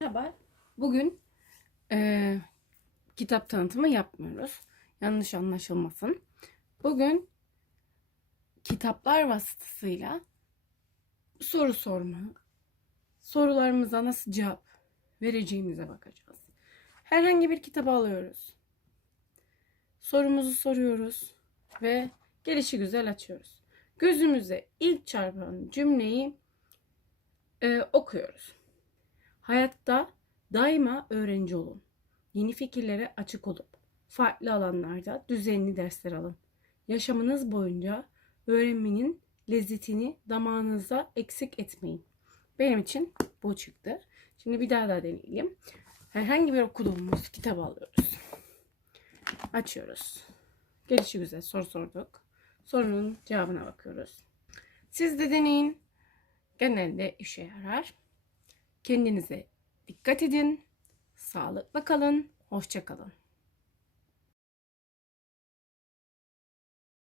Merhaba. Bugün eee, kitap tanıtımı yapmıyoruz. Yanlış anlaşılmasın. Bugün kitaplar vasıtasıyla soru sorma, sorularımıza nasıl cevap vereceğimize bakacağız. Herhangi bir kitabı alıyoruz. Sorumuzu soruyoruz ve gelişi güzel açıyoruz. Gözümüze ilk çarpan cümleyi eee, okuyoruz. Hayatta daima öğrenci olun. Yeni fikirlere açık olup farklı alanlarda düzenli dersler alın. Yaşamınız boyunca öğrenmenin lezzetini damağınıza eksik etmeyin. Benim için bu çıktı. Şimdi bir daha daha deneyelim. Herhangi bir okuduğumuz kitabı alıyoruz. Açıyoruz. Gelişi güzel soru sorduk. Sorunun cevabına bakıyoruz. Siz de deneyin. Genelde işe yarar. Kendinize dikkat edin. Sağlıkla kalın. Hoşça kalın.